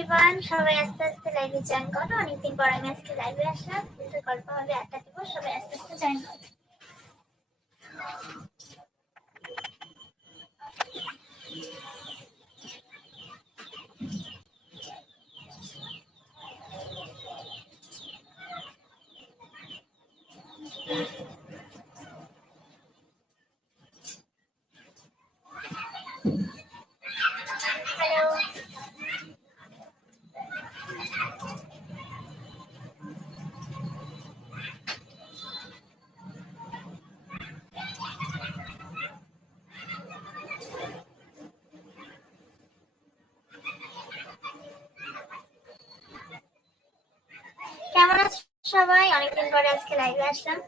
Everyone, সবাই আস্তে আস্তে লাইভে জয়েন করো। অনেকদিন পর আমি আজকে লাইভে আসলাম, গল্প হবে, আড্ডা দিব। সবাই আস্তে আস্তে জয়েন করো। কেমন আছো সবাই? অনেকদিন পরে আজকে লাইভে আসলাম।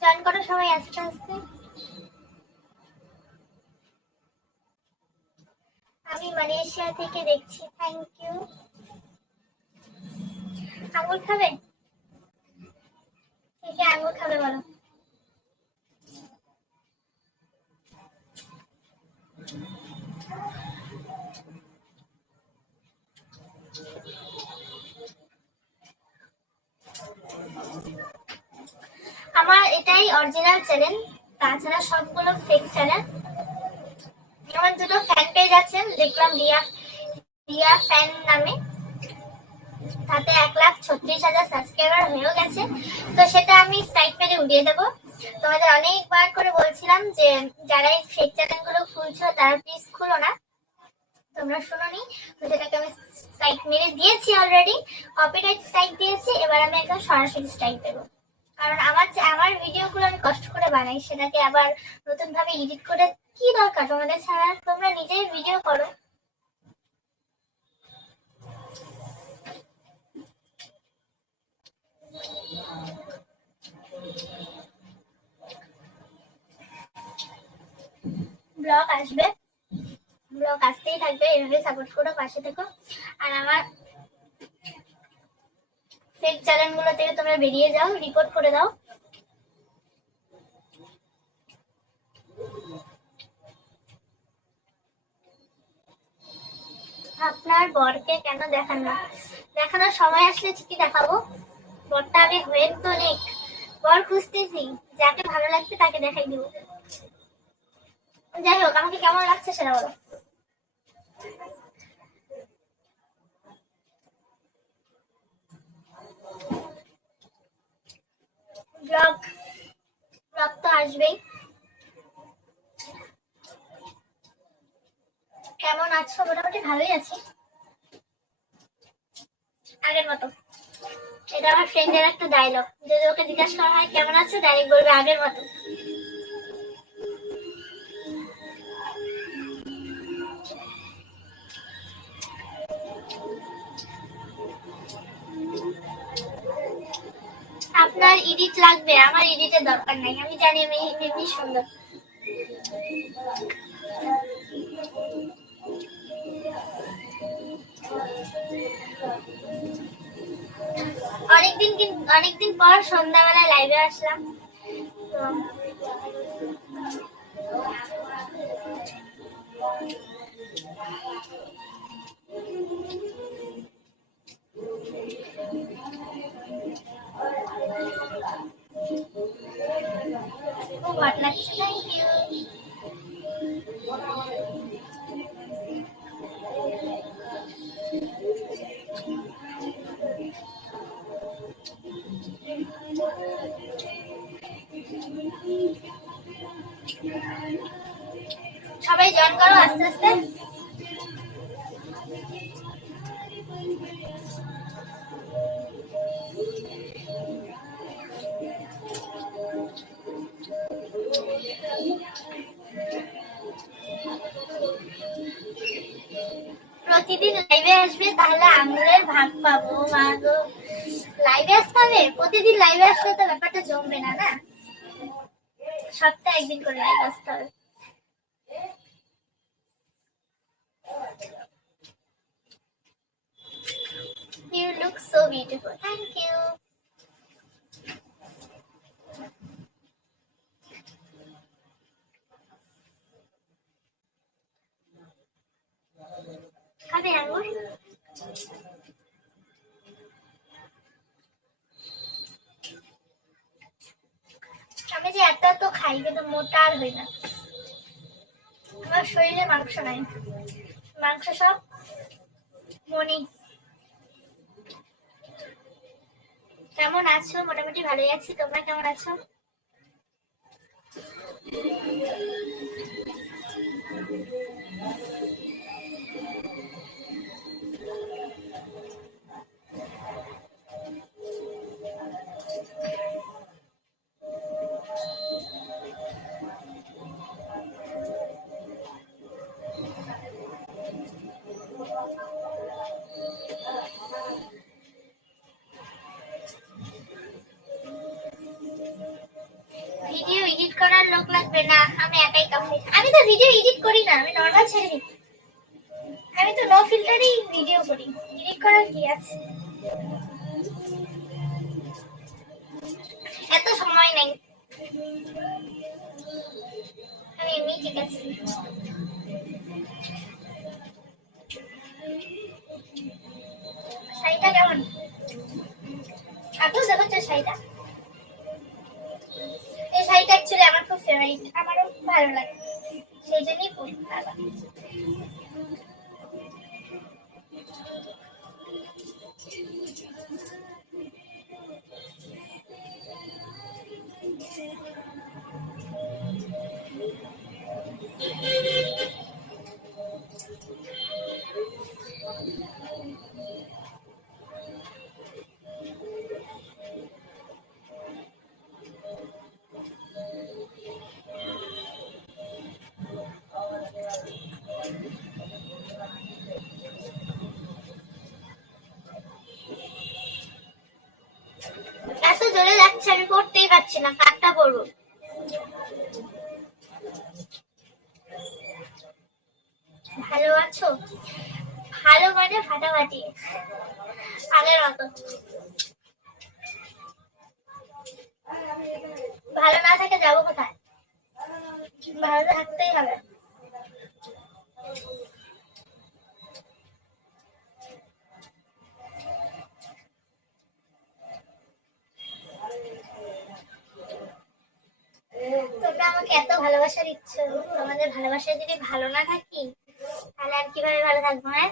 জয়েন করো সবাই আস্তে আস্তে। আমি মালয়েশিয়া থেকে দেখছি। Thank you. আঙুর খাবে? কে আঙুর খাবে বলো? আমার এটাই অরিজিনাল চ্যানেল, তাছাড়া সবগুলো ফেক চ্যানেল। আমার দুটো ফ্যান পেজ আছে, দেখলাম রিয়া ফ্যান নামে, তাতে 1,36,000 সাবস্ক্রাইবার হয়েও গেছে। তো সেটা আমি স্ট্রাইক মেরে উড়িয়ে দেবো। তোমাদের অনেকবার করে বলছিলাম যে যারা এই ফেক চ্যানেলগুলো খুলছো তারা প্লিজ খুলো না, তোমরা শুনোনি। তো সেটাকে আমি স্ট্রাইক মেরে দিয়েছি অলরেডি, কপিরাইট স্ট্রাইক দিয়েছি। এবার আমি একদম সরাসরি স্ট্রাইক দেবো, কারণ আমার ভিডিওগুলো আমি কষ্ট করে বানাই, সেটাকে আবার নতুন ভাবে এডিট করে কি দরকার তোমাদের ছাড়া? তোমরা নিজেই ভিডিও করো। ব্লগ আসবে, ব্লগ আসতেই থাকবে, এভাবে সাপোর্ট করো, পাশে থেকো। আর আমার ফেক চ্যানেলগুলো থেকে তোমরা বেরিয়ে যাও, রিপোর্ট করে দাও। আপনার বরকে কেন দেখান না? দেখানোর সময় আসলে ঠিকই দেখাবো। বরটা আমি হয়ে তো নেই, বর খুঁজতেছি, যাকে ভালো লাগবে তাকে দেখাই দিব। যাই হোক, আমাকে কেমন লাগছে সেটা বলো। ব্লগ তো আসবেই। কেমন আছো? মোটামুটি ভালোই আছি, আগের মতো। এটা আমার ফ্রেন্ডের একটা ডায়লগ, যদি ওকে জিজ্ঞাসা করা হয় কেমন আছো, ডাইরেক্ট বলবে আগের মতো। আপনার এডিট লাগবে? আমার এডিটের দরকার নাই, আমি জানি আমি এমনি সুন্দর। অনেকদিন পর সন্ধ্যাবেলায় লাইভে আসলাম। খুব হট লাগছে। Thank you. সবাই জয়েন করো আস্তে আস্তে। প্রতিদিন লাইভে আসবে, তাহলে আঙুলের ভাগ পাবো। মা গো, লাইভে আসতে হবে প্রতিদিন। লাইভে আসলে তো ব্যাপারটা জমবে না, না? সপ্তাহে একদিন করে লাইভ আসতে হবে। look so beautiful. Thank you. খাবে আঙ্গুর? আমি যে এত এত খাই কিন্তু মোটা আর হই না। আমার শরীরে মাংস নাই, মাংস সব মনি। কেমন আছো? মোটামুটি ভালোই আছি, তোমরা কেমন আছো? ভিডিও এডিট করার লোক লাগবে না, আমি একাই কাফি। আমি তো ভিডিও এডিট করি না, আমি নরমাল ছেড়ে দিই। আমি তো নো ফিল্টারই ভিডিও করি, এডিট করার কি আছে? এত সময় নেই, আমি এমনি ঠিক আছি। শাড়িটা কেমন? আগেও দেখো শাড়িটা, এই শাড়িটা অ্যাকচুয়ালি আমার খুব ফেভারিট, আমারও ভালো লাগে, সেই জন্যই পরি। এত জোরে যাচ্ছে আমি পড়তেই পারছি না, কাটটা পড়বো। ভালো আছো? ভালো মানে ফাটাফাটি, আগের মতো। ভালো না থাকে যাবো কোথায়? ভালো থাকতেই হবে। তোমরা আমাকে এত ভালোবাসা দিচ্ছ, তোমাদের ভালোবাসায় যদি ভালো না থাকি তাহলে আর কিভাবে ভালো থাকবো? হ্যাঁ,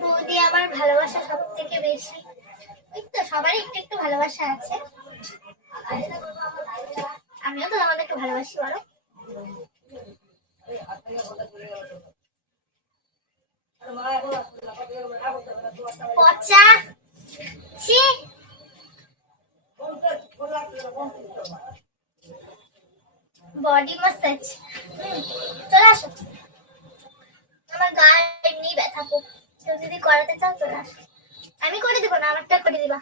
বৌদি আমার ভালোবাসা সব থেকে বেশি। ওই তো সবারই একটু একটু ভালোবাসা আছে, আমিও তো আমাদেরকে ভালোবাসি। বলো, পচা ছি। বডি ম্যাসাজ, চলে আসো। আমার গা এমনি ব্যথা, কেউ যদি করাতে চাও চলে আসো, আমি করে দিব না, আমারটা করে দিবা।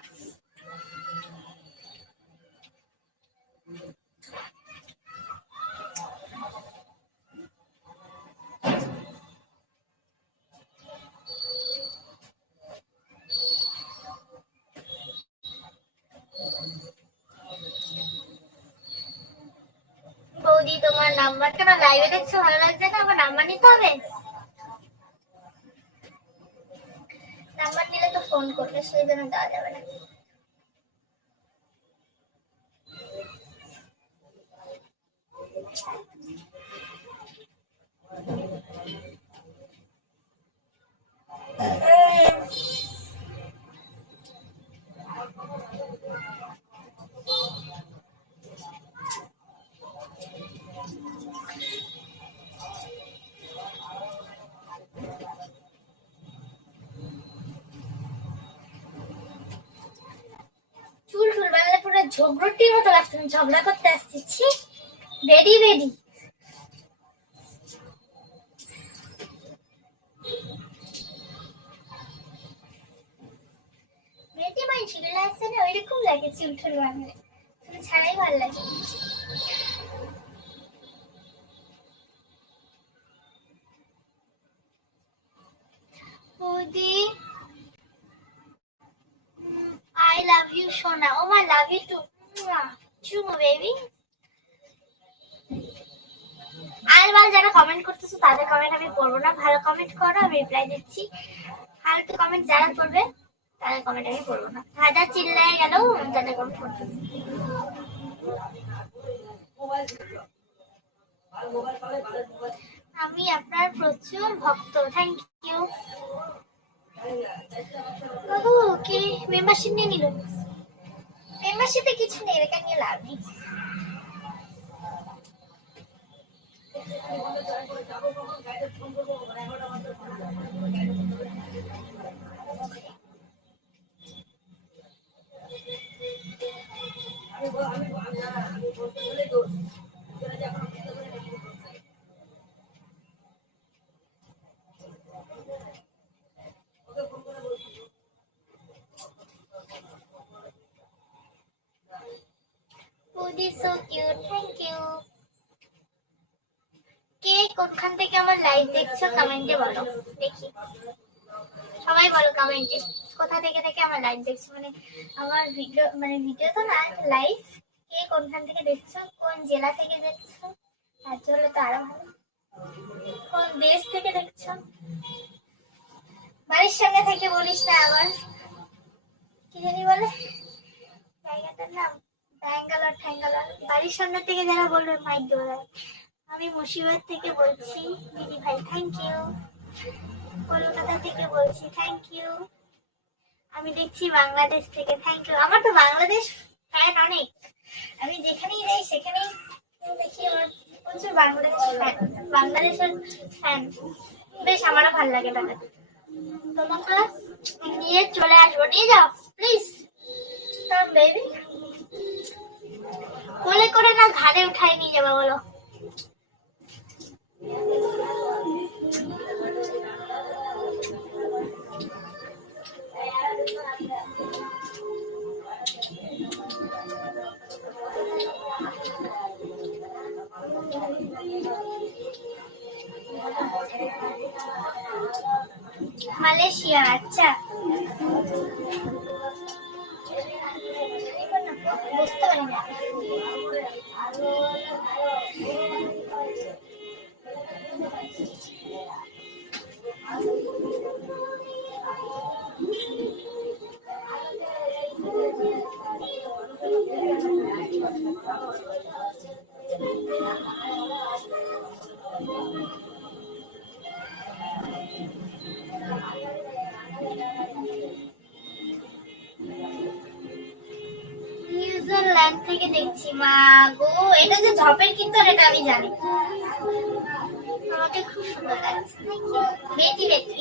বৌদি তোমার নাম্বার কেন লাইভে দেখছো? ভালো লাগছে না? আমার নাম্বার নিতে হবে। নাম্বার নিলে তো ফোন করবে, সেই জন্য দেওয়া যাবে না। চুল ফুল বানালে পুরো ঝগড়টির মতো লাগছে, ঝগড়া করতে আসছি। বেডি বেডি এরকম লাগে চুল টুল বাঁধলে, চুল ছাড়াই ভালো লাগে। বৌদি I love you সোনা। ও মা লাভ ইউ টু, চুমু বেবি। আর যারা কমেন্ট করতেছো তাদের কমেন্ট আমি পড়বো না, ভালো কমেন্ট করো আমি রিপ্লাই দিচ্ছি, ফালতু কমেন্ট যারা করবে তাদের কমেন্ট আমি পড়বো না। হাজার চিল্লায় গেলেও তাদের কমেন্ট করতেছি। আমি আপনার প্রচুর ভক্ত, থ্যাংক ইউ। ওকে মেম্বারশিপ নিয়ে নিল, মেম্বারশিপে কিছু নেই, এটা নিয়ে লাভ নেই। Woody so cute, thank you. কে কোনখান থেকে আমার লাইভ দেখছো কমেন্টে বলো, দেখি সবাই বলো কমেন্টে কোথা থেকে থেকে আমার লাইভ দেখছো, মানে আমার ভিডিও, মানে ভিডিও তো না লাইভ, কে কোনখান থেকে দেখছো, কোন জেলা থেকে দেখছো, রাজ্য হলে তো আরো ভালো, কোন দেশ থেকে দেখছো। বাড়ির সামনে থেকে বলিস না আবার, কি জানি বলে জায়গাটার নাম, ব্যাঙ্গালোর ঠ্যাঙ্গালোর। বাড়ির সামনে থেকে যারা বলবে মাইক দেবো। আমি মুর্শিদাবাদ থেকে বলছি দিদি ভাই, থ্যাংক ইউ। কলকাতা থেকে বলছি, থ্যাংক ইউ। আমি দেখছি বাংলাদেশ থেকে, থ্যাংক ইউ। আমার তো বাংলাদেশ ফ্যান অনেক, আমি যেখানেই যাই সেখানেই দেখি আমার প্রচুর বাংলাদেশ ফ্যান, বাংলাদেশের ফ্যান, বেশ আমারও ভালো লাগে তাদের। তোমাকে নিয়ে চলে আসবো, নিয়ে যাও প্লিজ কাম বেবি। কোলে করে না ঘাড়ে উঠায় নিয়ে যাবো বলো। মালয়েশিয়া, আচ্ছা বুঝতে পারি না। নিউজিল্যান্ড থেকে দেখছি। মা গো, এটা যে ঝপের কিন্তু এটা আমি জানি। আমাকে খুব সুন্দর লাগছে, বেটি বেটি।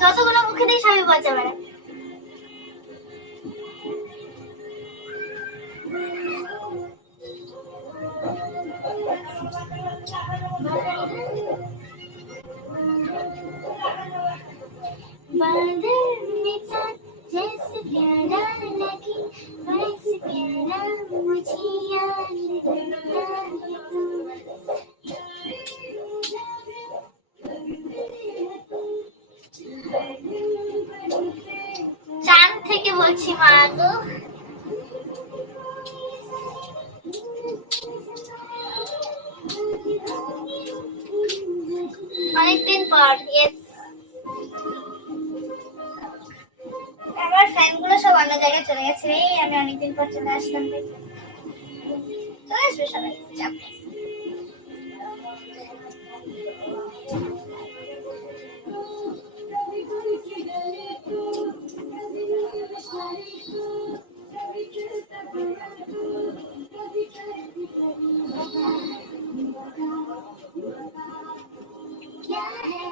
যতগুলো মুখে দিই সবই পচা বেড়ায়। जैसे प्यारा लगे वैसे प्यारा मुझे याद চাঁদ থেকে বলছি মা গো। অনেকদিন পর, ইয়েস। আমার ফ্যানগুলো সব অন্য জায়গায় চলে গেছে রে, আমি অনেকদিন পর চলে আসলাম। চলে আসবে সবাই, চাপ নেই। क्या है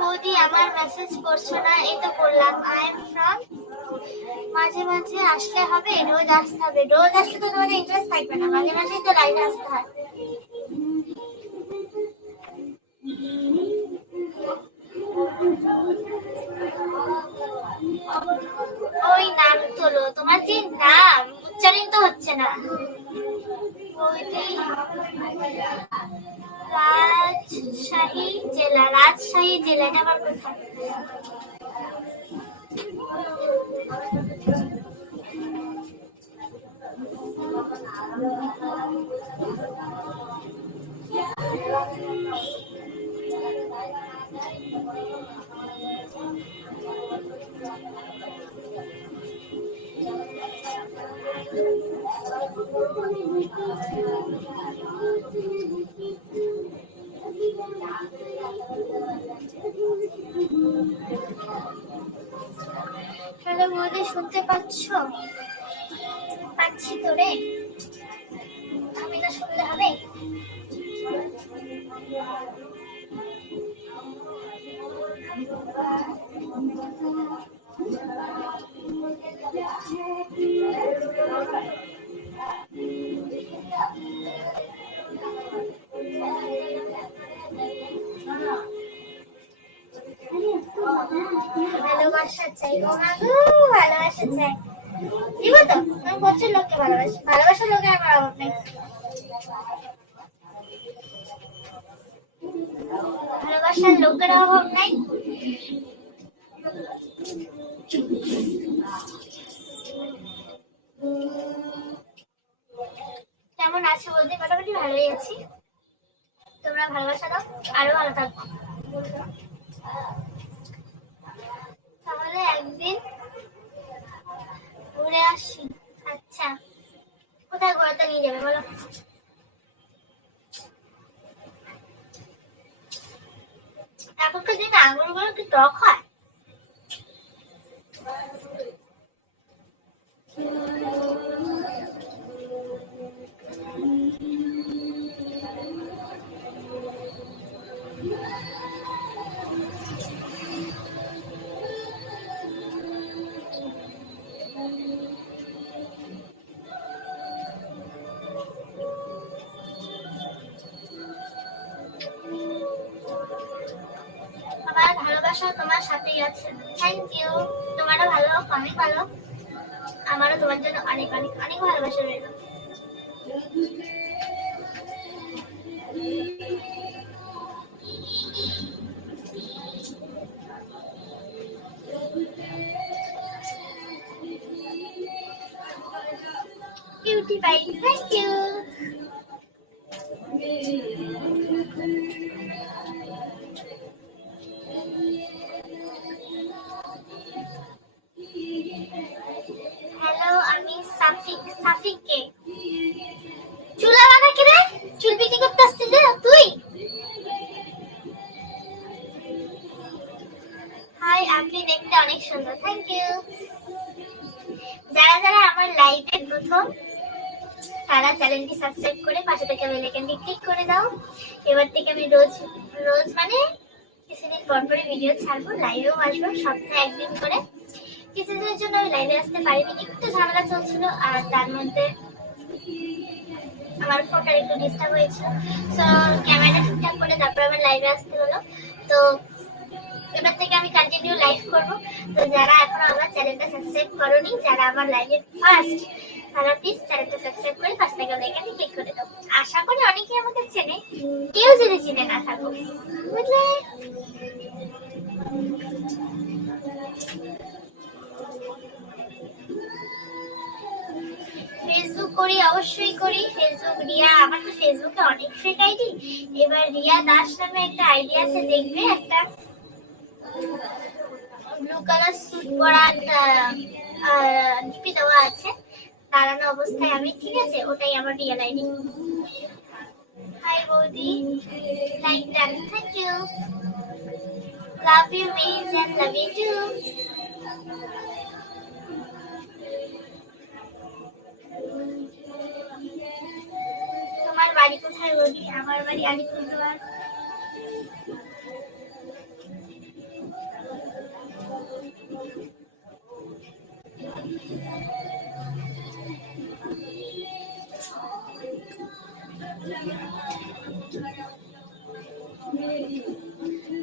বৌদি আমার মেসেজ করছো না? এই তো করলাম। I am from. মাঝে মাঝে আসলে হবে? রোজ আসতে হবে? রোজ আসলে তো তোমাদের ইন্টারেস্ট থাকবে না, মাঝে মাঝেই তো লাইভে আসতে হয়। ওই নাম তোলো, তোমার যে নাম উচ্চারণ তো হচ্ছে না। রাজশাহী জেলা। রাজশাহী জেলা এটা আবার কোথায়? হ্যালো বৌদি, শুনতে পাচ্ছ? পাচ্ছি তো রে, আমি না শুনলে হবে? ভালোবাসা চাই গো মাগো, ভালোবাসা চাই। দিব তো, আমি প্রচুর লোককে ভালোবাসি। ভালোবাসার লোকে আমার অভাব নেই। ভালোবাসার লোকের অভাব নাই। কেমন আছে বলতে? মোটামুটি ভালোই আছি। তোমরা ভালোবাসা দাও, আরো ভালো থাকবো। তাহলে একদিন ঘুরে আসি। আচ্ছা, কোথায় ঘোরাতে নিয়ে যাবে বলো? এখনকার দিনে আঙুরগুলো কি টক হয়? আমার ভালোবাসা তোমার সাথেই আছে। Thank you. তোমারও ভালো হোক, অনেক ভালো। আমারও তোমার জন্য অনেক অনেক অনেক ভালোবাসা রইল। Cutie pie, thank you. Hello, আমি সাফিক। সাফিক কে? চুলা বানা কি রে? চুল বিক্রি করতে আসছিস তুই? হাই, আপনি দেখতে অনেক সুন্দর। Thank you. যারা যারা আমার লাইভে প্রথম, তারা চ্যানেলটি সাবস্ক্রাইব করে পাশে থাকা বেল আইকনটি ক্লিক করে দাও। এবার থেকে আমি রোজ রোজ মানে কিছুদিন পর পরে ভিডিও ছাড়বো, লাইভেও আসবো, সপ্তাহে একদিন করে। কিছুদিনের জন্য আমি লাইভে আসতে পারিনি, একটু ঝামেলা চলছিল, আর তার মধ্যে আমার ফোনটা একটু ডিস্টার্ব হয়েছিল। সো ক্যামেরা ঠিকঠাক করে তারপর আমার লাইভে আসতে হলো। তো এবার থেকে আমি কন্টিনিউ লাইভ করব। তো যারা এখনো আমার চ্যানেলটা সাবস্ক্রাইব করোনি, যারা আমার লাইভে ফার্স্ট, তারা প্লিজ চ্যানেলটা সাবস্ক্রাইব করে পাশে থাকা বেল আইকনে ক্লিক করে দাও। আশা করি অনেকেই আমাকে চেনে, কেউ যদি চিনে না থাকো, বুঝলে? ফেসবুক করি, অবশ্যই করি। ফেসবুক রিয়া, আমার তো ফেসবুকে অনেক ফেক আইডি। এবার রিয়া দাস নামে একটা আইডি আছে, দেখবে একটা ব্লু কালার স্যুট পরা ডিপি দেওয়া আছে, দাঁড়ানো অবস্থায় আমি, ঠিক আছে? ওটাই আমার রিয়েল আইডি। হাই বৌদি, like done, thank you. Love you, Maze, and love you too. তোমার বাড়ি কোথায় বলি? আমার বাড়ি আলিপুরদুয়ার।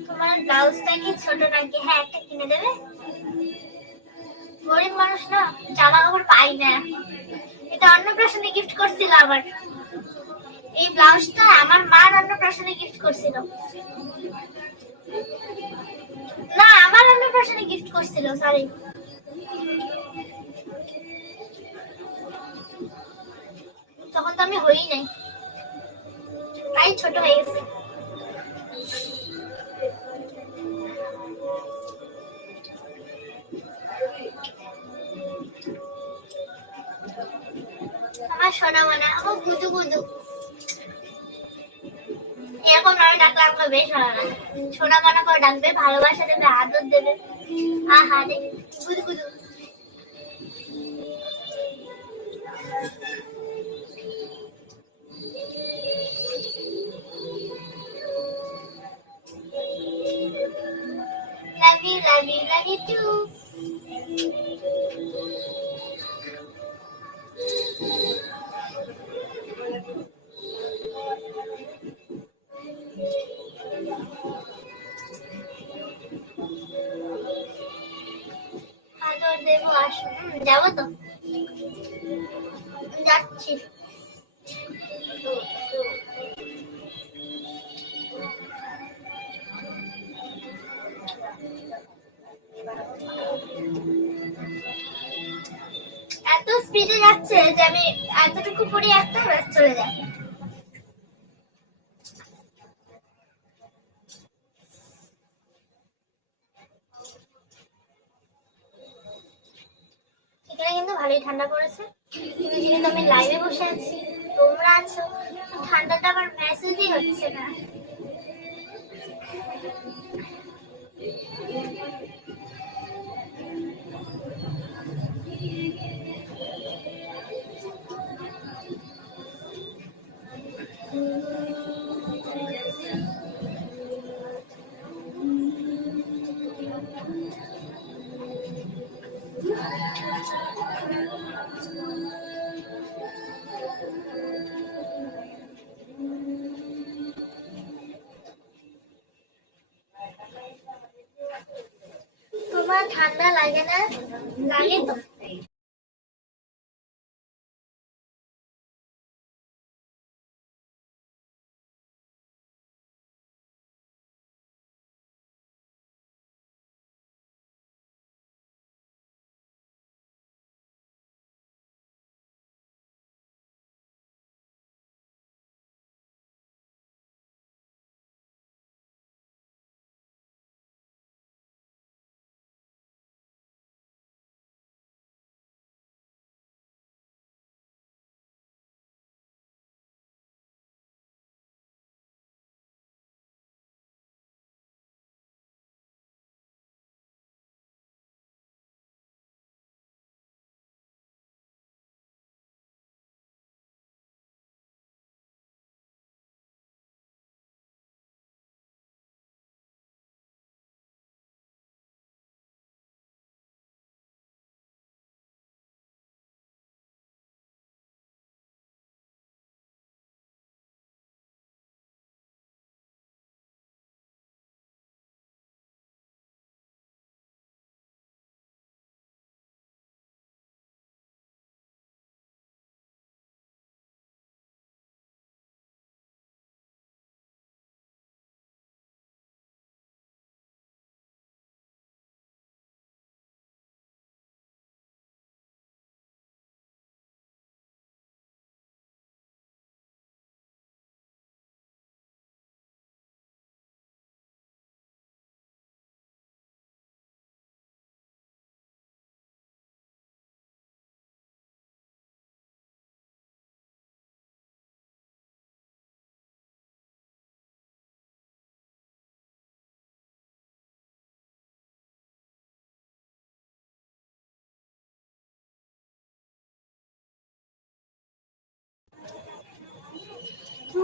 তোমার ব্লাউজটা কি ছোট নাকি? হ্যাঁ, একটা কিনে দেবে। গরিব মানুষ না, জামা কাপড় পাই না। এটা অন্নপ্রাশনে গিফট করছিল আমার। এই ব্লাউজটা আমার মার অন্নপ্রাশনে গিফট করছিল। না, আমার অন্নপ্রাশনে গিফট করছিল, সরি। তখন তো আমি হই নাই, তাই ছোট হয়ে গেছে। আমার সোনা মনে আমার গুজু গুজু এরকম নামে ডাকলে আমাকে বেশ ভালো লাগে। সোনা মনে করে ডাকবে, ভালোবাসা দেবে, আদর দেবে। আহা রে গুজু গুজু। Love you, love you, love you too. আদর দেবো, আসো। যাবো তো, যাচ্ছি। এত স্পিডে যাচ্ছে যে আমি এতটুকু পরে একটা ব্যাস চলে যায়। এখানে কিন্তু ভালোই ঠান্ডা পড়েছে, যেহেতু আমি লাইভে বসে আছি, তোমরা আছো, ঠান্ডাটা আমার মেসেজই হচ্ছে না। তোমার ঠান্ডা লাগে না? লাগে তো।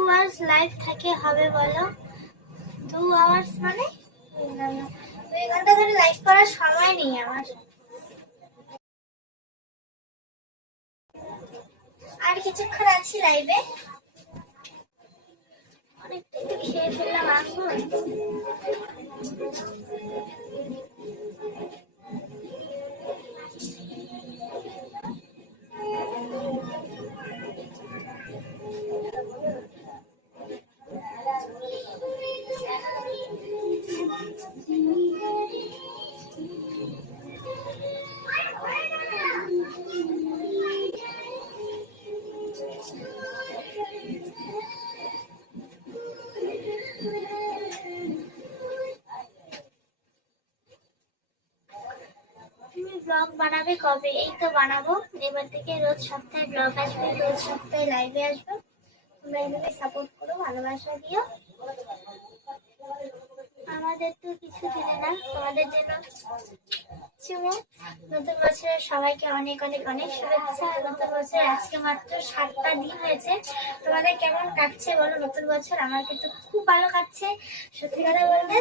আওয়ার্স লাইভ থাকে হবে বলো? 2 আওয়ার্স মানে 2 ঘন্টা ধরে লাইভ করার সময় নেই আমার। আর কিছুক্ষণ আছি লাইভে, অনেকটা একটু খেয়ে ফেললাম এখন। ব্লগ বানাবে কবে? এই তো বানাবো, এবার থেকে রোজ সপ্তাহে ব্লগ আসবে, রোজ সপ্তাহে লাইভে আসবে। তোমরা এইভাবে সাপোর্ট করো, ভালোবাসা দিও। আমাদের তো কিছু দিনে না, তোমাদের জন্য চুমু। নতুন বছরের সবাইকে অনেক অনেক অনেক শুভেচ্ছা। নতুন বছরের আজকে মাত্র 7টা দিন হয়েছে। তোমাদের কেমন কাটছে বলো নতুন বছর? আমার কিন্তু খুব ভালো কাটছে, সত্যি কথা বলতে।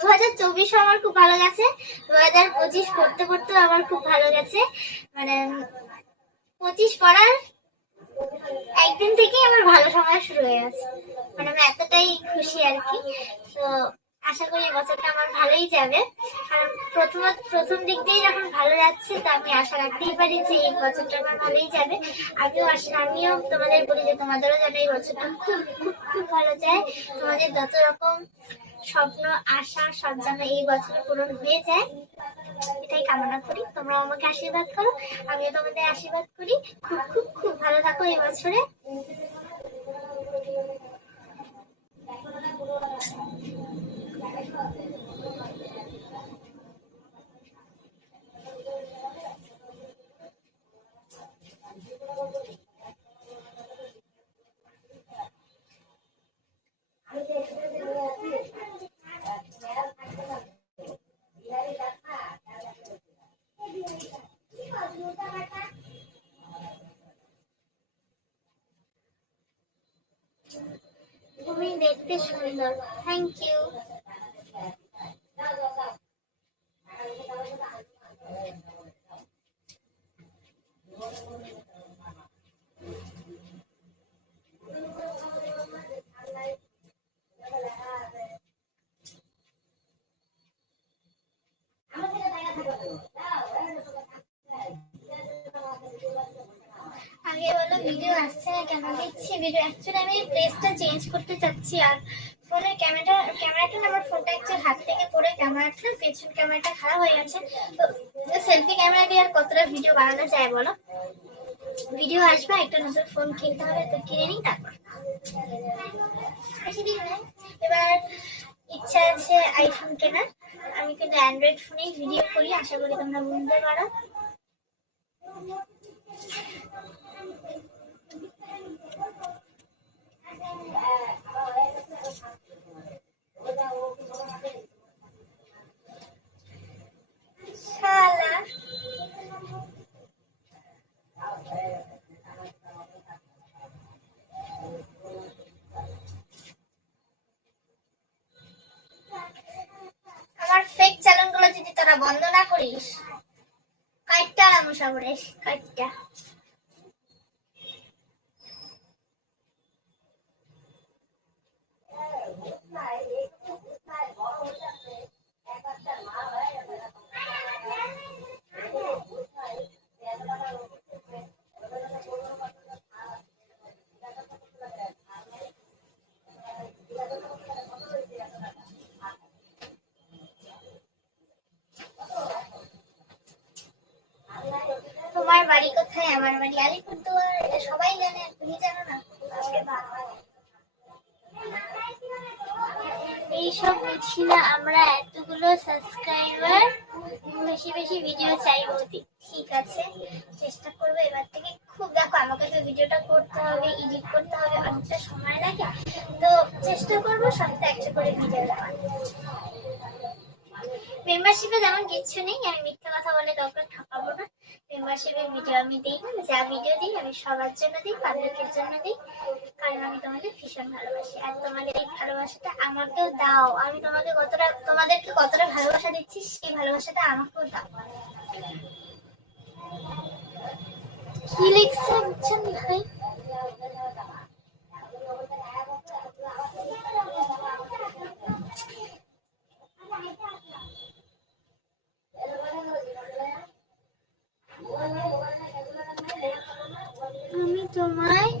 2024 আমার খুব ভালো গেছে, 2025 পড়তে পড়তেও আমার খুব ভালো গেছে। মানে 25 পড়ার একদিন থেকেই আমার ভালো সময় শুরু হয়ে গেছে, মানে আমি এতটাই খুশি আর কি। তো আশা করি বছরটা আমার ভালোই যাবে, কারণ প্রথম দিক দিয়ে যখন ভালো যাচ্ছে, তো আমি আশা রাখতেই পারি যে এই বছরটা আমার ভালোই যাবে। আমিও তোমাদের বলি যে তোমাদেরও যেন এই বছরটা খুব খুব খুব ভালো যায়। তোমাদের যত রকম স্বপ্ন আশা সব যেন এই বছরে পূরণ হয়ে যায়, এটাই কামনা করি। তোমরাও আমাকে আশীর্বাদ করো, আমিও তোমাদের আশীর্বাদ করি। খুব খুব খুব ভালো থাকো এই বছরে। তুমি দেখতে সুন্দর, থ্যাংক ইউ। আগে বলো ভিডিও আসছে না কেন? দিচ্ছি ভিডিও, অ্যাকচুয়ালি আমি প্লেসটা চেঞ্জ করতে চাচ্ছি। আর ফোনের ক্যামেরাটা না, আমার ফোনটা অ্যাকচুয়ালি হাত থেকে পড়ে ক্যামেরাটা, পেছন ক্যামেরাটা খারাপ হয়ে গেছে। তো সেলফি ক্যামেরা দিয়ে আর কতটা ভিডিও বানানো যায় বলো? ভিডিও আসবে, একটা নতুন ফোন কিনতে হবে, তো কিনে নিই তারপর। এবার ইচ্ছা আছে আইফোন কেনার। আমি কিন্তু অ্যান্ড্রয়েড ফোনেই ভিডিও করি, আশা করি তোমরা বুঝতে পারো। শালা আমার ফেক চ্যানেলগুলো যদি তোরা বন্ধ না করিস, কাইটটা নামো সাগরে, কাইটটা। তোমার বাড়ি কোথায়? আমার বাড়ি আলিপুরদুয়ার, এটা সবাই জানে, তুমি জানো না? এইসব বুঝি না আমরা, এতগুলো সাবস্ক্রাইবার, বেশি বেশি ভিডিও চাই বৌদি। ঠিক আছে, চেষ্টা করবো এবার থেকে। খুব দেখো, আমাকে তো ভিডিওটা করতে হবে, এডিট করতে হবে, অনেকটা সময় লাগে। তো চেষ্টা করবো সপ্তাহে একটা করে ভিডিও দেওয়ার। মেম্বারশিপে তেমন কিছু নেই, আমি মিথ্যা কথা বলে কাউকে ঠকাবো না। মেম্বারশিপের ভিডিও আমি দিই না, যা ভিডিও দিই আমি সবার জন্য দিই, পাবলিকের জন্য দিই, কারণ আমি তোমাদের ভীষণ ভালোবাসি। আর তোমাদের এই ভালোবাসাটা আমাকেও দাও, আমি তোমাদেরকে কতটা ভালোবাসা দিচ্ছি সেই ভালোবাসাটা আমাকেও দাও। কি লিখছে বুঝছেন ভাই? আমি তোমায়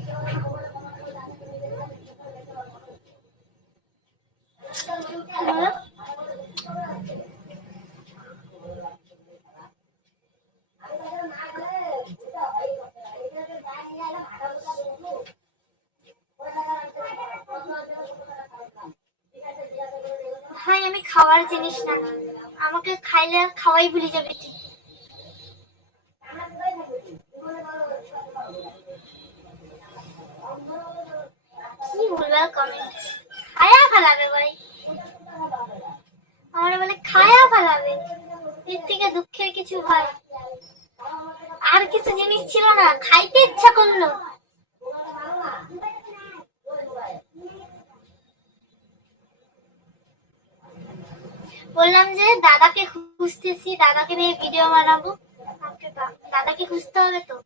ভাই আমি খাওয়ার জিনিস না, আমাকে খাইলে খাওয়াই ভুলে যাবে। কি ভুলভাল কমেন্ট, খায়া ফেলাবে ভাই, আমার বলে খায়া ফেলাবে, এর থেকে দুঃখের কিছু হয়? আর কিছু জিনিস ছিল না, খাইতে ইচ্ছা করলো। বললাম যে দাদাকে খুঁজতেছি, দাদাকে নিয়ে ভিডিও বানাবো। দাদাকে খুঁজতে হবে তো।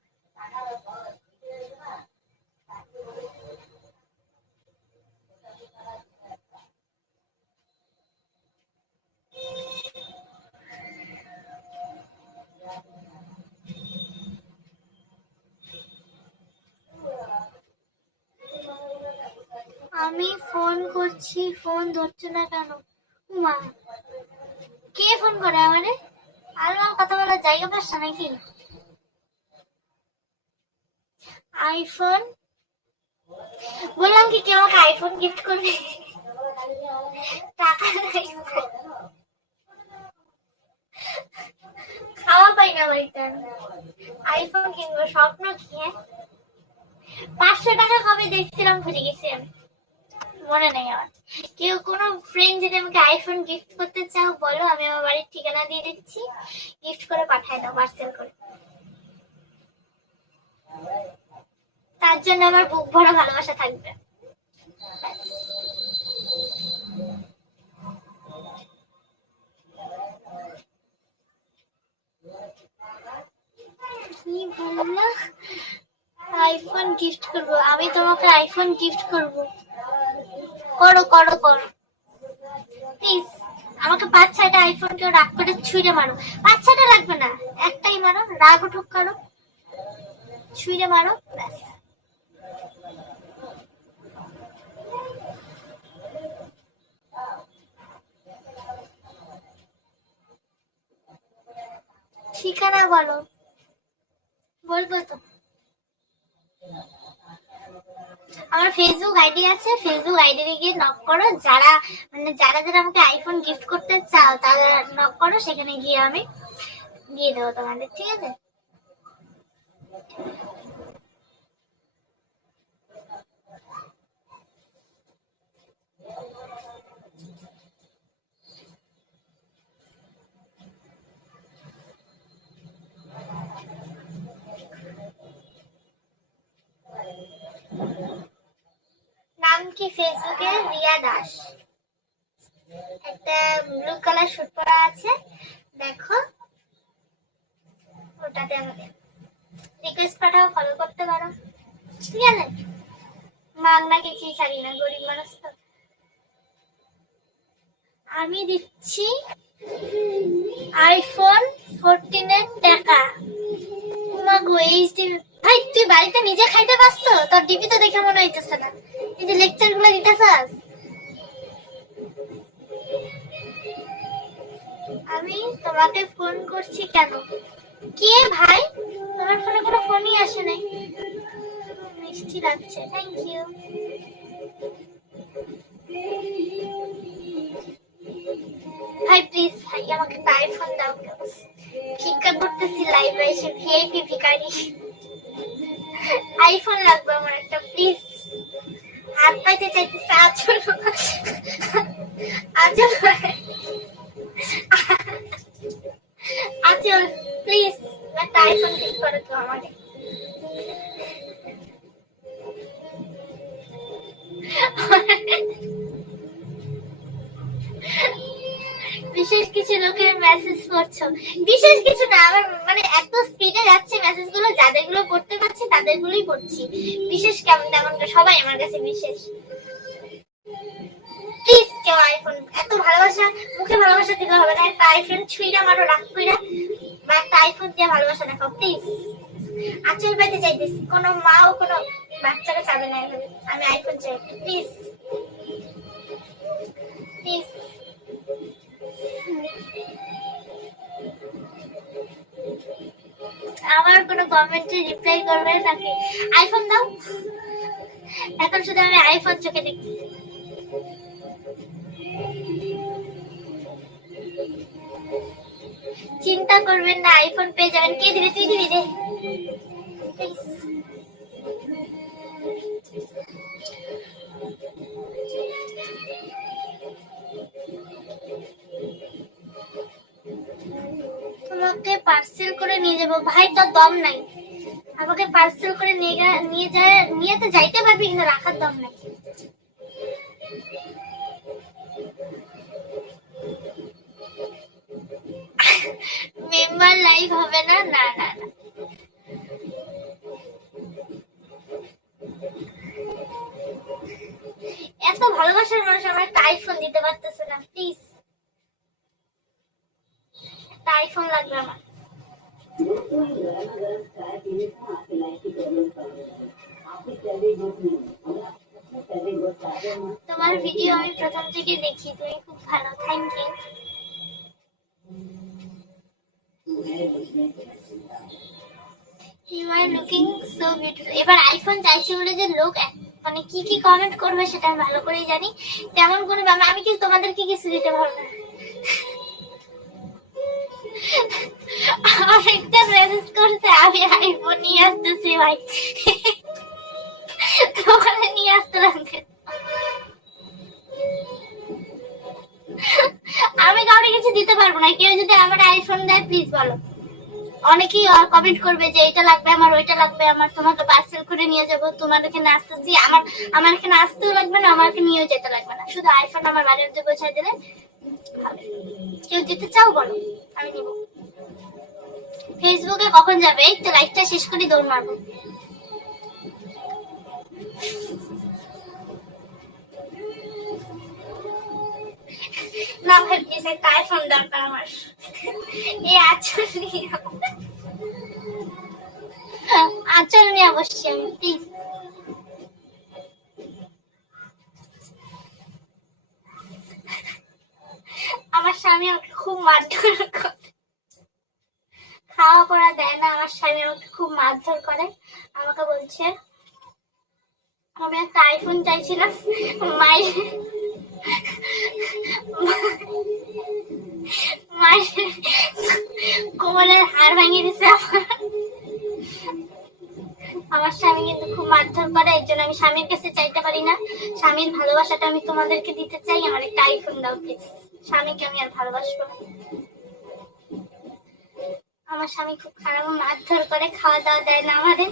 আমি ফোন করছি, ফোন ধরছে না কেন? উমা, কে ফোন করে আমারে? আর আমার কথা বলার জায়গা পাচ্ছে নাকি? আইফোন বললাম কি কেউ আমাকে আইফোন গিফট করবে? টাকা নাই, খাওয়া পাই না বাড়িতে, আইফোন কিনবো স্বপ্ন কি? 500 টাকা কবে দেখছিলাম ভুলে গেছি আমি, মনে নেই আমার। কেউ কোনো ফ্রেন্ড যদি আমাকে আইফোন গিফট করতে চাও বলো, আমি আমার বাড়ির ঠিকানা দিয়ে দিচ্ছি, গিফট করে পাঠায় দাও পার্সেল করে। তার জন্য আমার বুক ভরা ভালোবাসা থাকবে। কি বললা? আইফোন গিফট করবো? আমি তোমাকে আইফোন গিফট করব। করো করো করো প্লিজ। আমাকে 5-6টা আইফোন কেউ রাগ করে ছুঁড়ে মারো, 5-6টা লাগবে না, একটাই মারো, রাগ উঠুক করো, ছুঁড়ে মারো ব্যাস। ঠিকানা বলো, বলবো তো। আমার ফেসবুক আইডি আছে, ফেসবুক আইডি গিয়ে নক করো, যারা যারা আমাকে আইফোন গিফট করতে চাও তারা নক করো, সেখানে গিয়ে আমি দিয়ে দেবো তোমাদের, ঠিক আছে? নাম কি ফেসবুকে? রিয়া দাস, একটা ব্লু কালার শুট পরা আছে, দেখো ওটাতে আমাকে রিকোয়েস্ট পাঠাও, ফলো করতে পারো, ঠিক আছে? মাগনা কিছুই ছাড়ি না, গরিব মানুষ তো। আমি দিচ্ছি আইফোন 14 এর টাকা। মাগো এইচডি ভাই, তুই বাড়িতে নিজে খাইতে পারছ তো? তোর ডিপি তো দেখে মনে হইতেছে না, এই যে লেকচার গুলো দিতেছাস। আমি তোমাকে ফোন করছি কেন? কে ভাই? তোমার ফোনে কোনো ফোনই আসে নাই। মিষ্টি লাগছে, থ্যাংক ইউ। ভাই প্লিজ ভাই আমাকে একটা আইফোন দাও, ভিক্ষা করতেছি লাইভে এসে, ভিআইপি ভিখারি। আইফোন লাগবে আমার একটা, প্লিজ। হাত পাইতে চাইতেছে, আচল আচল আচল প্লিজ একটা আইফোন ঠিক করে তো আমাকে। বিশেষ কিছু লোকের মেসেজ পড়ছো? বিশেষ কিছু না, আমার মানে এত স্পিডে যাচ্ছে মেসেজ গুলো, যাদের গুলো পড়তে পারছি তাদের গুলোই পড়ছি। বিশেষ কেমন তেমন সবাই আমার কাছে বিশেষ। প্লিজ কেউ আইফোন, এত ভালোবাসা মুখে ভালোবাসা দিলে হবে না, একটা আইফোন ছুঁইরা মারো রাগ কইরা, বা একটা আইফোন দিয়ে ভালোবাসা দেখাও প্লিজ। আঁচল পাইতে চাইতেছি, কোনো মাও কোনো বাচ্চাকে চাবে না এভাবে। আমি আইফোন চাই প্লিজ প্লিজ। আমার কোনো কমেন্টে রিপ্লাই করবে নাকি? আইফোন দাও, এখন শুধু আমি আইফোন চোখে দেখছি। চিন্তা করবেন না, আইফোন পেয়ে যাবেন। কে দিবে? তুই দিবি? দে তোমাকে পার্সেল করে নিয়ে যাবো। ভাই তোর দম নাই, আমাকে পার্সেল করে নিয়ে তো যাইতে পারবি, কিন্তু রাখার দম নাই। মেম্বার লাইভ হবে না? না না না, এত ভালোবাসার মানুষ আমার একটা আইফোন দিতে পারতেছে না। প্লিজ একটা আইফোন লাগবে আমার। তোমার ভিডিও আমি প্রথম থেকে দেখি, তুমি খুব ভালো, thank you. You are looking so beautiful. এবার আইফোন চাইছি বলে যে লোক মানে কি কি কমেন্ট করবে সেটা আমি ভালো করেই জানি। তেমন কোনো আমি কি তোমাদেরকে কিছু দিতে পারবো না। আরেকটা মেসেজ করছে আমি আইফোন নিয়ে আসতেছি ভাই, তোমাকে নিয়ে আসতে লাগবে। আমি কাউকে কিছু দিতে পারবো না, কেউ যদি আমার আইফোন দেয় প্লিজ বলো। অনেকেই কমেন্ট করবে যে এটা লাগবে আমার, ওইটা লাগবে আমার, তোমাকে পার্সেল করে নিয়ে যাবো, তোমার এখানে আসতেছি। আমার এখানে আসতেও লাগবে না, আমাকে নিয়েও যেতে লাগবে না, শুধু আইফোন আমার বাড়ির দিয়ে পৌঁছায় দিলে হবে। কেউ যেতে চাও বলো, আমি নিব। ফেসবুকে কখন যাবে? এই তো লাইভটা শেষ করি দৌড় মারবো। না ভাই প্লিজ একটা আইফোন দরকার আমার। এই আঁচল নিয়ে, আঁচল নিয়ে অবশ্যই আমি প্লিজ। আমার স্বামী আমাকে খুব মারধর করে, খাওয়া পড়া দেয় না। আমার স্বামী আমাকে খুব মারধর করে, আমাকে বলছে আমি একটা আইফোন চাইছিলাম, মায়ের কোমরের হাড় ভাঙিয়ে দিছে আমার স্বামী কিন্তু খুব মারধর করে, এর জন্য আমি স্বামীর কাছে চাইতে পারি না। স্বামীর ভালোবাসাটা আমি তোমাদেরকে দিতে চাই, আমার একটা আইফোন দাও প্লিজ। স্বামীকে আমি আর ভালোবাসবো না। আমার স্বামী খুব খারাপ, মারধর করে, খাওয়া দাওয়া দেয় না আমাদের।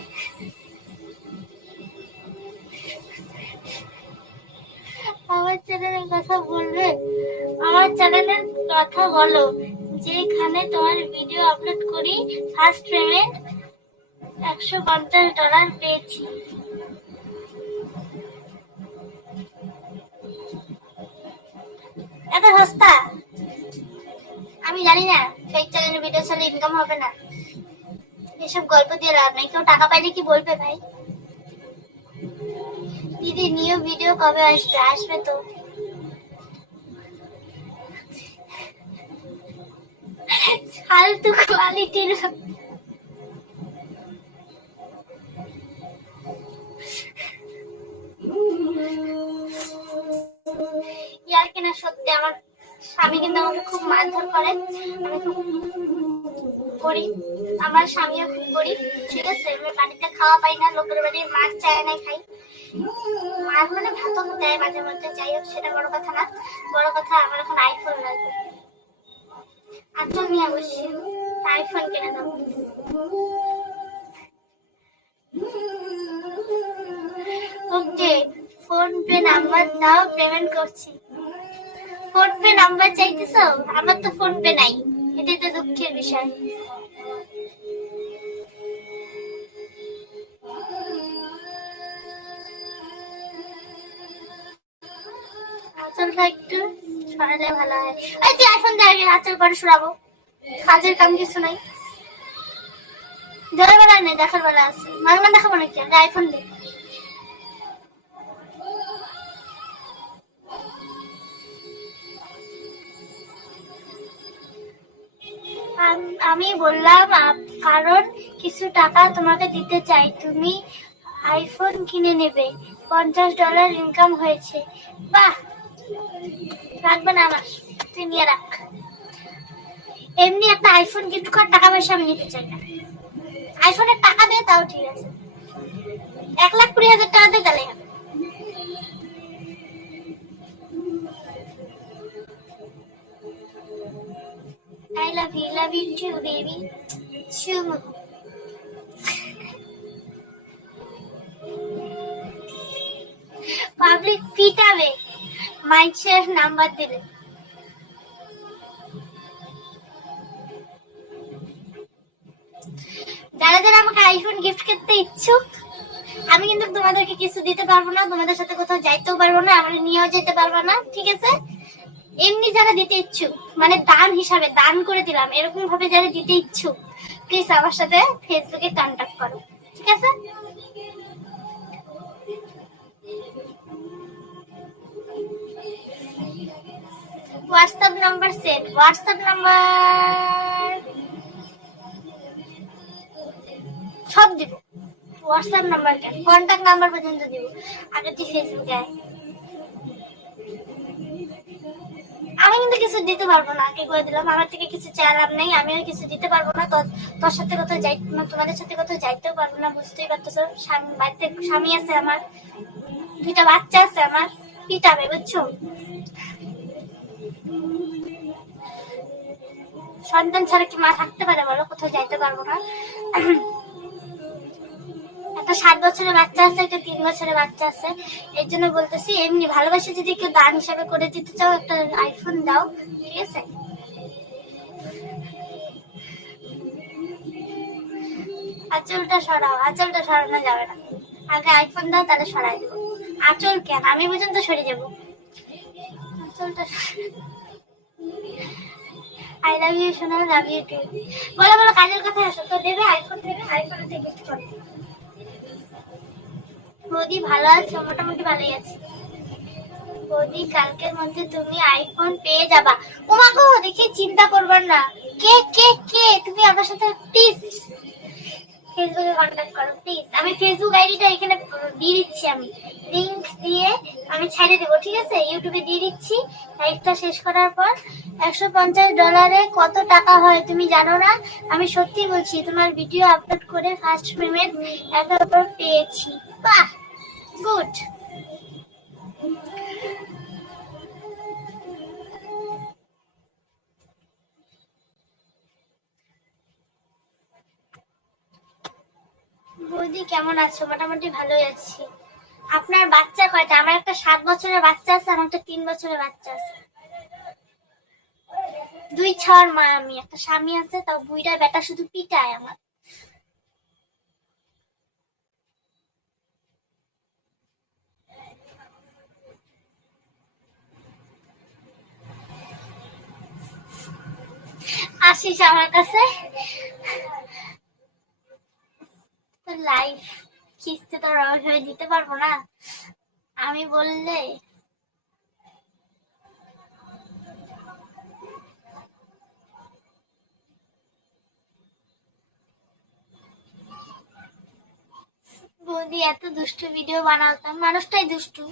আমার চ্যানেলের কথা বলবে? আমার চ্যানেলের কথা বলো, যেখানে তোমার ভিডিও আপলোড করি ফার্স্ট পেমেন্ট $150 পেয়েছি। এত সস্তা? আমি জানি না ফেক চ্যানেলে ভিডিও ছাড়লে ইনকাম হবে না, এসব গল্প দিয়ে লাভ নেই। কেউ টাকা পাইলে কি বলবে ভাই? দিদি নিউ ভিডিও কবে আসবে? আসবে তো, ফালতু কোয়ালিটির। ইয়ার কিনা সত্যি, আমার স্বামী কিন্তু আমাকে খুব মারধর করে, আমি খুব গরিব, আমার স্বামীও খুব গরিব, ঠিক আছে। আমি বাড়িতে খাওয়া পাই না, লোকের বাড়ির মাছ চায় না খাই, মাছ মানে ভাতও দেয় মাঝে মধ্যে, যাই হোক সেটা বড় কথা না। বড় কথা আমার এখন আইফোন লাগবে। আচল নিয়ে বসছি, আইফোন কিনে দাও। ওকে, ফোন পে নাম্বার দাও, পেমেন্ট করছি। ফোন পে নাম্বার চাইতেছো? আমার তো ফোন পে নাই, এটাই তো দুঃখের বিষয়। আঁচলটা একটু সরালে ভালো হয়। এই তুই আইফোন দিয়ে আগে, আঁচল পরে সরাবো। কাজের কাম কিছু নাই, দেওয়ার বেলা নেই, দেখার বেলা আছে। মাগনা দেখাবো নাকি, আগে আইফোন দে। আমি বললাম কারণ কিছু টাকা তোমাকে দিতে চাই, তুমি আইফোন কিনে নেবে। $50 ইনকাম হয়েছে। বাহ, রাখবে না আমার, তুই নিয়ে রাখ। এমনি একটা আইফোন গিফট করার টাকা পয়সা আমি নিতে চাই না। আইফোনের টাকা দিয়ে তাও ঠিক আছে, 1,20,000 টাকা দিয়ে গেলে হবে। I love you too, baby. চুমু। পাবলিক পিটাবে মাইকের নাম্বার দিলে। যারা যারা আমাকে আইফোন গিফট করতে ইচ্ছুক, আমি কিন্তু তোমাদেরকে কিছু দিতে পারবো না, তোমাদের সাথে কোথাও যাইতেও পারবো না, আমরা নিয়েও যেতে পারবো না, ঠিক আছে? এমনি যারা দিতে ইচ্ছুক, মানে দান হিসাবে দান করে দিলাম এরকম ভাবে যারা দিতে ইচ্ছুক, প্লিজ আমার সাথে ফেসবুকে কন্ট্যাক্ট করো, ঠিক আছে? WhatsApp number set, WhatsApp number সব দিব। হোয়াটসঅ্যাপ নাম্বার কেন, কন্ট্যাক্ট নাম্বার পর্যন্ত দিব। আগে তুই ফেসবুকে আয়। আমি কিন্তু কিছু দিতে পারবো না, আগে করে দিলাম। আমার থেকে কিছু চাইলাম নেই, আমিও কিছু দিতে পারবো না। তোর সাথে কোথাও যাই, তোমাদের সাথে কোথাও যাইতেও পারবো না, বুঝতেই পারতেছো। বাড়িতে স্বামী আছে আমার, 2টা বাচ্চা আছে আমার, পিটাবে, বুঝছো? সন্তান ছাড়া কি মা থাকতে পারে বলো? কোথাও যাইতে পারবো না। একটা 7 বছরের বাচ্চা আছে, একটা 3 বছরের বাচ্চা আছে। এর জন্য বলতেছি, এমনি ভালোবাসা যদি কেউ দান হিসাবে করে দিতে চাও, একটা আইফোন দাও, ঠিক আছে? আঁচলটা সরাও, আঁচলটা সরানো যাবে না, আগে আইফোন দাও, তাহলে সরাই দেবো। আঁচল কেন, আমি পর্যন্ত সরে যাবো। আঁচলটা, আই লাভ ইউ সোনা, লাভ ইউ টু। বলো বলো, কাজের কথা আসো তো, দেবে আইফোন, দেবে আইফোন গিফট করো। বৌদি ভালো আছো? মোটামুটি ভালোই আছে বৌদি। কালকের মধ্যে তুমি আইফোন পেয়ে যাবা। ও মা গো, দেখি, চিন্তা করবার না। কে কে কে তুমি আমার সাথে প্লিজ ফেসবুকে কন্ট্যাক্ট করো প্লিজ। আমি ফেসবুক আইডিটা এখানে দিয়ে দিচ্ছি, আমি লিংক দিয়ে আমি ছেড়ে দেবো, ঠিক আছে? ইউটিউবে দিয়ে দিচ্ছি। লাইভটা শেষ করার পর $150 কত টাকা হয় তুমি জানো না? আমি সত্যি বলছি, তোমার ভিডিও আপলোড করে ফার্স্ট পেমেন্ট একের পর পেয়েছি। বাহ, গুড। বৌদি কেমন আছো? মোটামুটি ভালোই আছি। আপনার বাচ্চা কয়টা? আমার একটা 7 বছরের বাচ্চা আছে, আমার একটা 3 বছরের বাচ্চা আছে। 2 ছাড় মা আমি। একটা স্বামী আছে, তাও বুইড়া বেটা শুধু পিটায় আমার। আসিস আমার কাছে, তো লাইফ খিস্তে তো ওইভাবে দিতে পারবো না আমি বললে। বৌদি এত দুষ্টু ভিডিও বানাতাম, মানুষটাই দুষ্টু,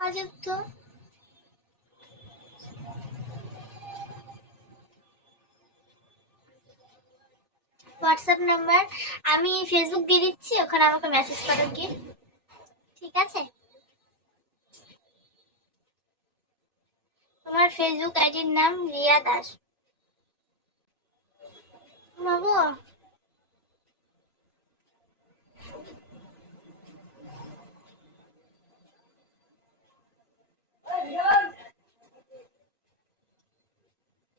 আজব তো। হোয়াটসঅ্যাপ নাম্বার আমি ফেসবুক দিয়ে দিচ্ছি, ওখানে আমাকে মেসেজ করো কি, ঠিক আছে? তোমার ফেসবুক আইডির নাম রিয়া দাস। বাবু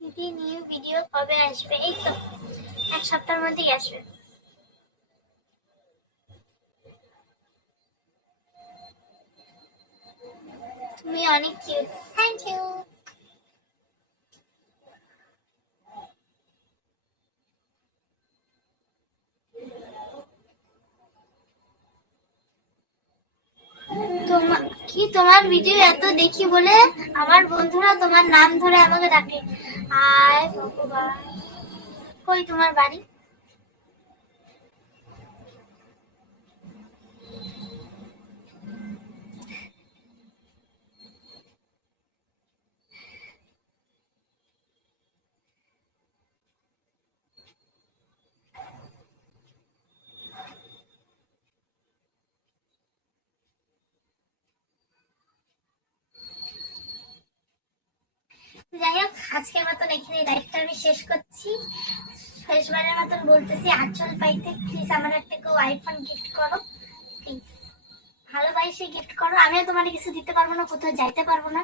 দিদি নিউ ভিডিও কবে আসবে? এই তো এক সপ্তাহের মধ্যেই আসবে। তুমি অনেক কিউট। Thank you. তোমার ভিডিও এত দেখি বলে আমার বন্ধুরা তোমার নাম ধরে আমাকে ডাকে। আয় ভগবান, কই তোমার বাড়ি? যাই হোক, আজকের মতন এখানে লাইভটা আমি শেষ করছি। শেষবারের মতন বলতেছি, আঁচল পাইতে প্লিজ আমার একটা কেউ আইফোন গিফট করো প্লিজ। ভালোবাসে গিফট করো। আমিও তোমার কিছু দিতে পারবো না, কোথাও যাইতে পারবো না,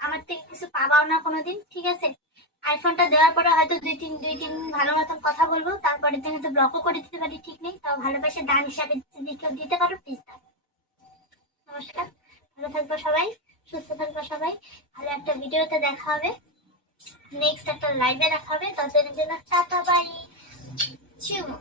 আমার থেকে কিছু পাবাও না কোনোদিন, ঠিক আছে? আইফোনটা দেওয়ার পরে হয়তো দুই দিন ভালো মতন কথা বলবো, তারপরে দিন হয়তো ব্লকও করে দিতে পারি, ঠিক নেই। তাও ভালোবাসে দান হিসাবে যদি কেউ দিতে পারো প্লিজ দাও। নমস্কার, ভালো থাকবো সবাই, সুস্থ থাকবো সবাই। ভালো একটা ভিডিওতে দেখা হবে, নেক্সট একটা লাইভে দেখা হবে। ততদিনের জন্য টাটা বাই। চুমু।